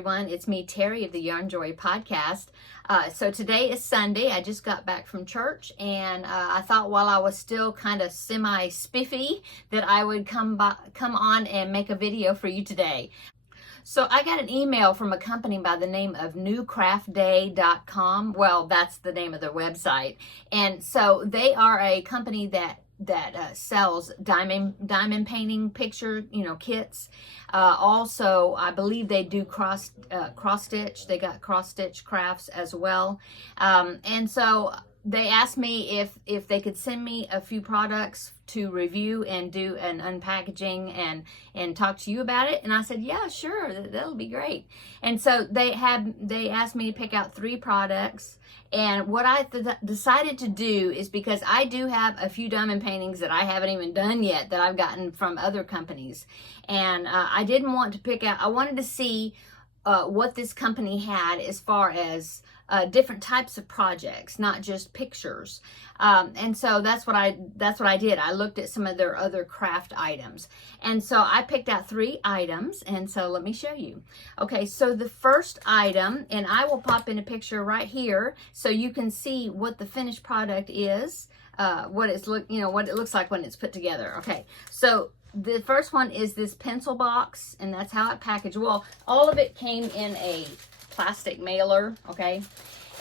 everyone. It's me, Terri of the Yarnjoy podcast. So today is Sunday. I just got back from church, and I thought while I was still kind of semi-spiffy that I would come on and make a video for you today. So I got an email from a company by the name of newcraftday.com. Well, that's the name of their website. And so they are a company that sells diamond painting picture, kits. Also, I believe they do cross stitch. They got cross stitch crafts as well. And so they asked me if they could send me a few products to review and do an unpackaging and talk to you about it. And I said, yeah, sure, that'll be great. And so they asked me to pick out 3 products. And what I decided to do is, because I do have a few diamond paintings that I haven't even done yet that I've gotten from other companies. And I didn't want to pick out, I wanted to see what this company had as far as different types of projects, not just pictures. And so that's what I did. I looked at some of their other craft items. And so I picked out 3 items, and so let me show you. Okay, so the first item, and I will pop in a picture right here so you can see what the finished product is, what it looks like when it's put together. Okay, so the first one is this pencil box, and that's how it packaged. Well, all of it came in a plastic mailer, okay?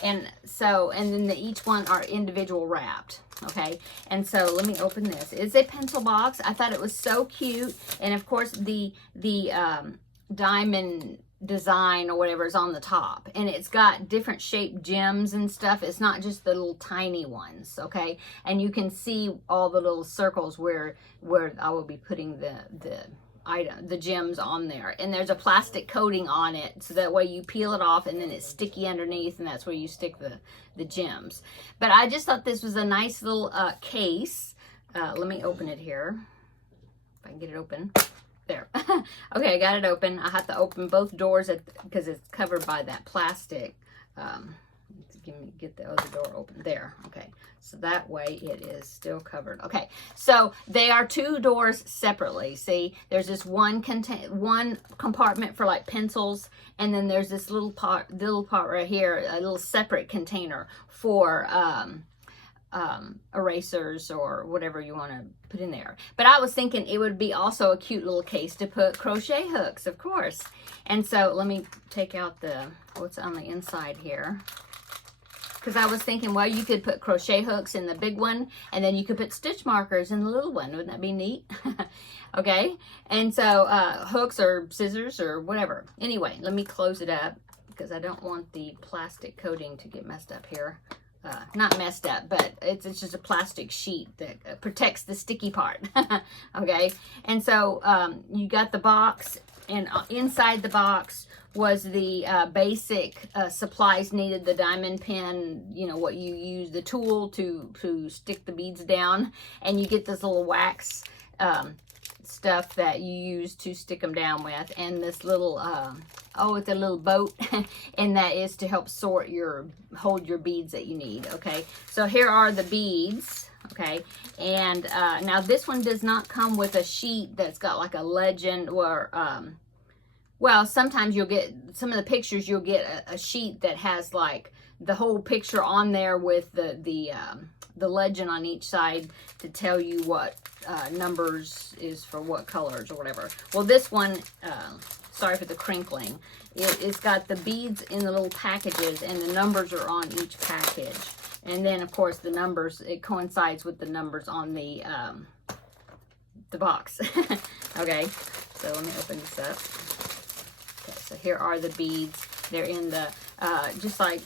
And then each one are individual wrapped, okay? And so let me open this. It's a pencil box. I thought it was so cute. And of course the diamond design or whatever is on the top, and it's got different shaped gems and stuff. It's not just the little tiny ones, okay? And you can see all the little circles where I will be putting the gems on there. And there's a plastic coating on it, so that way you peel it off and then it's sticky underneath, and that's where you stick the gems. But I just thought this was a nice little case. Let me open it here, if I can get it open. There. Okay, I got it open. I have to open both doors because it's covered by that plastic. Get the other door open. There. Okay, so that way it is still covered. Okay, so they are 2 doors separately. See, there's this one compartment for like pencils, and then there's this little part right here, a little separate container for erasers or whatever you want to put in there. But I was thinking it would be also a cute little case to put crochet hooks, of course. And so let me take out what's on the inside here, because I was thinking, well, you could put crochet hooks in the big one, and then you could put stitch markers in the little one. Wouldn't that be neat? Okay, and so hooks or scissors or whatever. Anyway, let me close it up because I don't want the plastic coating to get messed up here. Not messed up, but it's just a plastic sheet that protects the sticky part. Okay, and so you got the box, and inside the box was the basic supplies needed: the diamond pin, what you use, the tool to stick the beads down, and you get this little wax stuff that you use to stick them down with, and this little it's a little boat and that is to help hold your beads that you need. Okay, so here are the beads. Okay, and now this one does not come with a sheet that's got like a legend, or well, sometimes you'll get some of the pictures, you'll get a sheet that has like the whole picture on there with the legend on each side to tell you what numbers is for what colors or whatever. Well, this one, sorry for the crinkling, it's got the beads in the little packages, and the numbers are on each package. And then, of course, the numbers, it coincides with the numbers on the box. Okay, so let me open this up. Okay, so here are the beads. They're in the, just like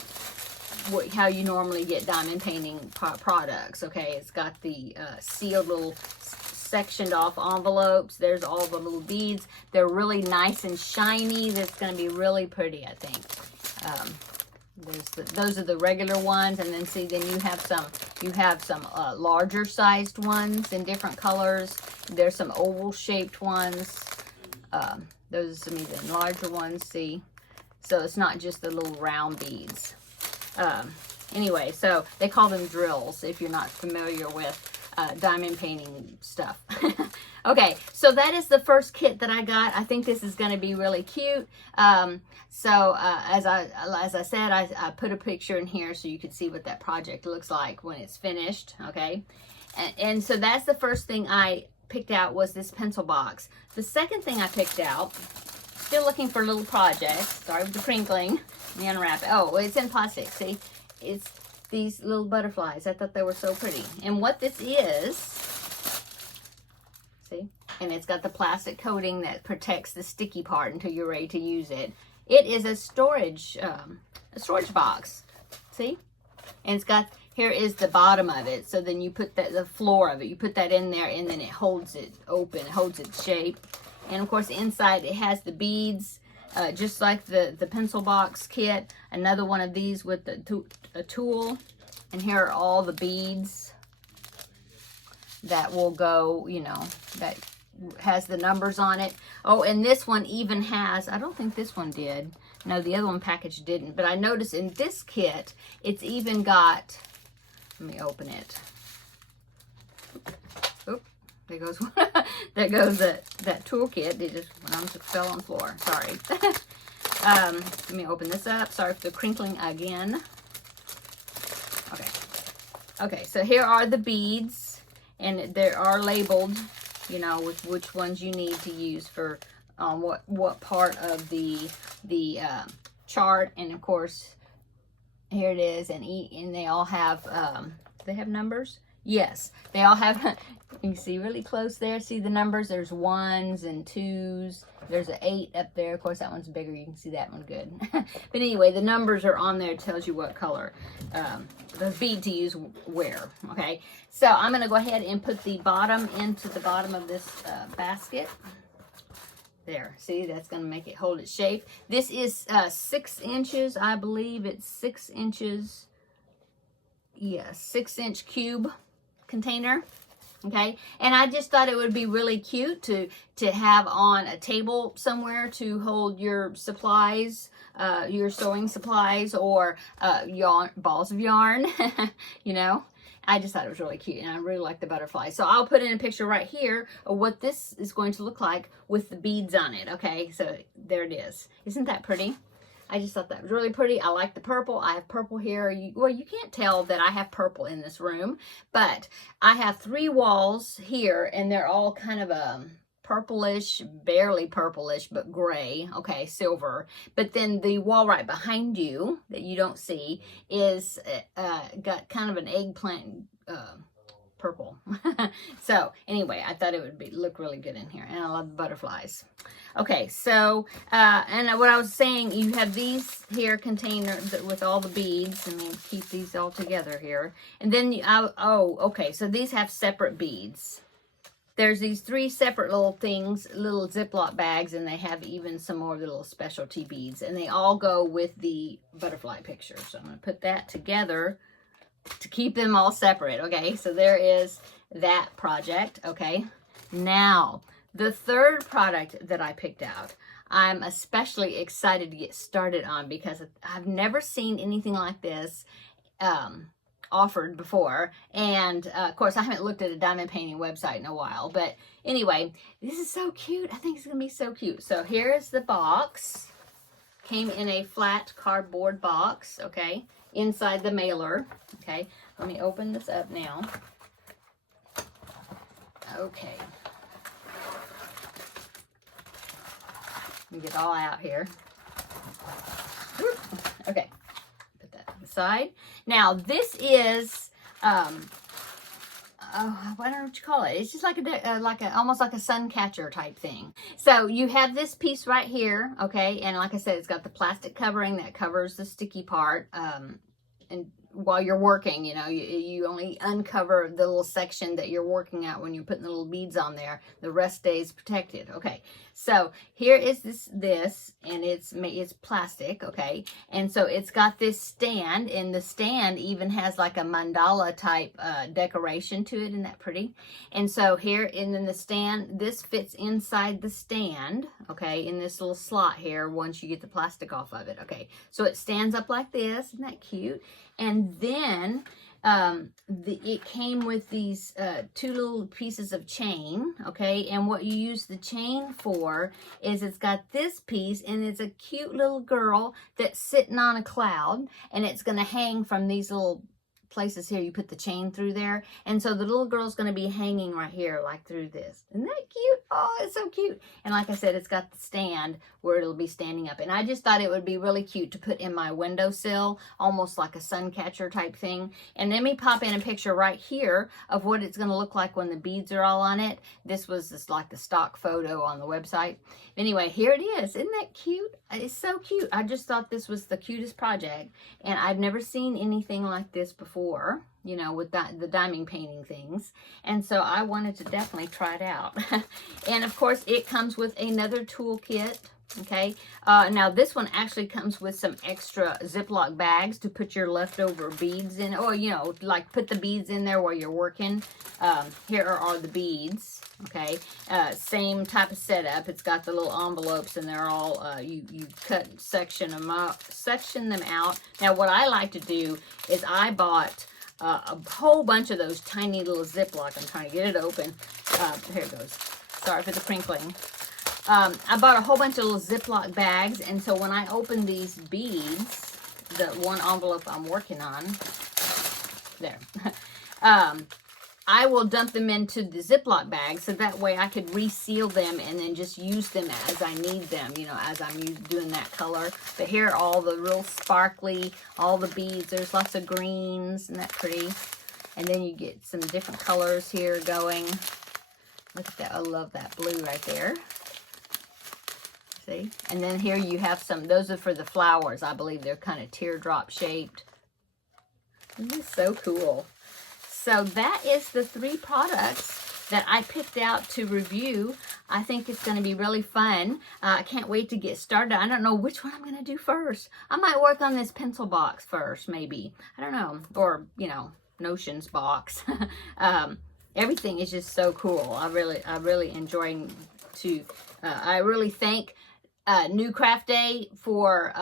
how you normally get diamond painting products. Okay, it's got the sealed little sectioned off envelopes. There's all the little beads. They're really nice and shiny. That's going to be really pretty, I think. Those are the regular ones, and then see, then you have some larger sized ones in different colors. There's some oval shaped ones. Those are some even larger ones. See, so it's not just the little round beads. Anyway, so they call them drills if you're not familiar with diamond painting stuff. Okay, so that is the first kit that I got. I think this is going to be really cute. As I said, I put a picture in here so you can see what that project looks like when it's finished. Okay, and so that's the first thing I picked out, was this pencil box. The second thing I picked out, still looking for little projects. Sorry with the crinkling. Let me unwrap it. Oh, it's in plastic. See, it's these little butterflies. I thought they were so pretty. And what this is, see, and it's got the plastic coating that protects the sticky part until you're ready to use it. It is a storage box. See, and it's got, here is the bottom of it. So then you put the floor of it, you put that in there, and then it holds it open, holds its shape. And of course inside it has the beads, just like the pencil box kit. Another one of these with a tool. And here are all the beads that will go, you know, that has the numbers on it. Oh, and this one even has, I don't think this one did. No, the other one package didn't. But I noticed in this kit, it's even got, let me open it. Oop, there goes one. There goes that toolkit. It just fell on the floor. Sorry. Let me open this up. Sorry for the crinkling again. Okay. Okay, so here are the beads, and they are labeled, you know, with which ones you need to use for what part of the chart. And of course, here it is, and they all have do they have numbers? Yes, they all have. You can see really close there. See the numbers? There's 1s and 2s. There's an 8 up there. Of course, that one's bigger. You can see that one good. But anyway, the numbers are on there. It tells you what color, the bead to use where. Okay, so I'm going to go ahead and put the bottom into the bottom of this basket. There, see, that's going to make it hold its shape. This is 6 inches. I believe it's 6 inches. Yeah, 6-inch cube container. Okay, and I just thought it would be really cute to have on a table somewhere to hold your supplies, your sewing supplies, or balls of yarn. You know, I just thought it was really cute, and I really like the butterflies. So I'll put in a picture right here of what this is going to look like with the beads on it. Okay, so there it is. Isn't that pretty? I just thought that was really pretty. I like the purple. I have purple here. Well, you can't tell that I have purple in this room, but I have 3 walls here, and they're all kind of a purplish, barely purplish, but gray. Okay, silver. But then the wall right behind you that you don't see is got kind of an eggplant purple. So anyway, I thought it would look really good in here, and I love the butterflies. Okay, so and what I was saying, you have these here containers with all the beads, and then keep these all together here. And then okay, so these have separate beads. There's these 3 separate little things, little Ziploc bags, and they have even some more little specialty beads, and they all go with the butterfly picture. So I'm going to put that together to keep them all separate. Okay, so there is that project. Okay, now the third product that I picked out, I'm especially excited to get started on, because I've never seen anything like this offered before. And of course, I haven't looked at a diamond painting website in a while, but anyway, this is so cute. I think it's gonna be so cute. So here is the box. Came in a flat cardboard box. Okay, inside the mailer. Okay, let me open this up now. Okay, let me get it all out here. Okay, put that to the side. Now this is what don't you call it? It's just like almost like a sun catcher type thing. So you have this piece right here, okay, and like I said, it's got the plastic covering that covers the sticky part. And while you're working, you know, you only uncover the little section that you're working at when you're putting the little beads on there. The rest stays protected. Okay, so here is this, and it's plastic. Okay, and so it's got this stand, and the stand even has like a mandala type decoration to it. Isn't that pretty? And so here, and then the stand, this fits inside the stand. Okay, in this little slot here. Once you get the plastic off of it. Okay, so it stands up like this. Isn't that cute? And then it came with these 2 little pieces of chain, okay? And what you use the chain for is it's got this piece, and it's a cute little girl that's sitting on a cloud, and it's going to hang from these little places here. You put the chain through there, and so the little girl's going to be hanging right here, like through this. Isn't that cute? Oh, it's so cute. And like I said, it's got the stand where it'll be standing up, and I just thought it would be really cute to put in my windowsill, almost like a sun catcher type thing. And let me pop in a picture right here of what it's going to look like when the beads are all on it. This was just like the stock photo on the website. Anyway, here it is. Isn't that cute? It's so cute. I just thought this was the cutest project, and I've never seen anything like this before, you know, with the diamond painting things. And so I wanted to definitely try it out. And of course, it comes with another toolkit. Okay, now this one actually comes with some extra Ziploc bags to put your leftover beads in, or, you know, like put the beads in there while you're working. Here are the beads. Okay, same type of setup. It's got the little envelopes, and they're all, you section them out. Now, what I like to do is I bought a whole bunch of those tiny little Ziploc. I'm trying to get it open. Here it goes. Sorry for the crinkling. I bought a whole bunch of little Ziploc bags, and so when I open these beads, the one envelope I'm working on, there, I will dump them into the Ziploc bag, so that way I could reseal them and then just use them as I need them, you know, as I'm doing that color. But here are all the real sparkly, all the beads. There's lots of greens, isn't that pretty? And then you get some different colors here going. Look at that. I love that blue right there. See? And then here you have some, those are for the flowers. I believe they're kind of teardrop shaped. This is so cool. So that is the 3 products that I picked out to review. I think it's going to be really fun. I can't wait to get started. I don't know which one I'm going to do first. I might work on this pencil box first, maybe. I don't know. Or, you know, Notions box. Everything is just so cool. I really enjoying to, I really thank newcraftday for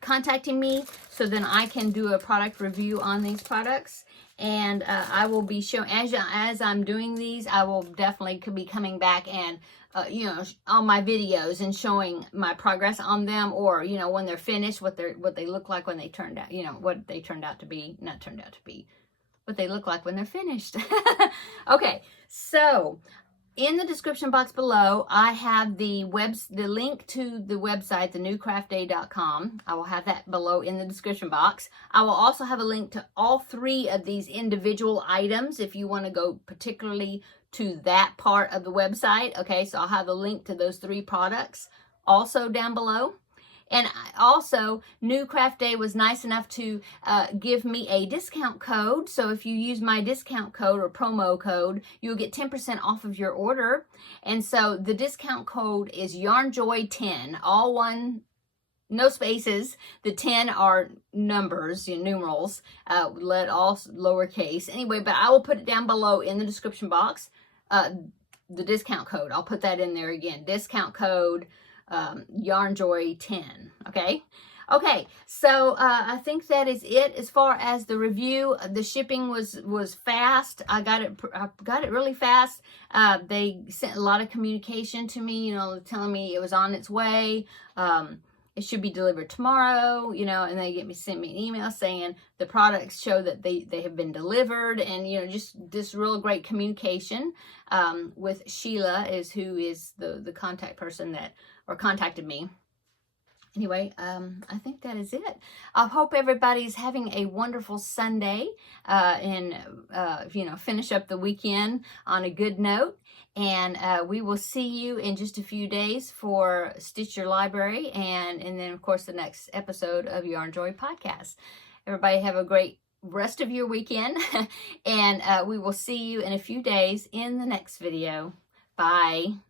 contacting me, so then I can do a product review on these products. And I will be showing, as I'm doing these, I will definitely be coming back and, you know, on my videos and showing my progress on them, or, you know, when they're finished, what they look like when they turned out, you know, what they turned out to be, not turned out to be, what they look like when they're finished. Okay, so in the description box below, I have the link to the website, the newcraftday.com. I will have that below in the description box. I will also have a link to all 3 of these individual items if you want to go particularly to that part of the website. Okay, so I'll have a link to those 3 products also down below. And also, New Craft Day was nice enough to give me a discount code. So if you use my discount code or promo code, you'll get 10% off of your order. And so the discount code is Yarnjoy10, all one, no spaces. The 10 are numbers, you know, numerals, all lowercase. Anyway, but I will put it down below in the description box, the discount code. I'll put that in there again. Discount code Yarnjoy10. Okay, so I think that is it as far as the review. The shipping was fast. I got it really fast. They sent a lot of communication to me, you know, telling me it was on its way. It should be delivered tomorrow, you know, and they sent me an email saying the products show that they have been delivered, and, you know, just this real great communication with Sheila, who is the contact person that contacted me. Anyway, I think that is it. I hope everybody's having a wonderful Sunday and, you know, finish up the weekend on a good note. And we will see you in just a few days for Stitch Your Library, and then, of course, the next episode of Yarnjoy podcast. Everybody have a great rest of your weekend, and we will see you in a few days in the next video. Bye.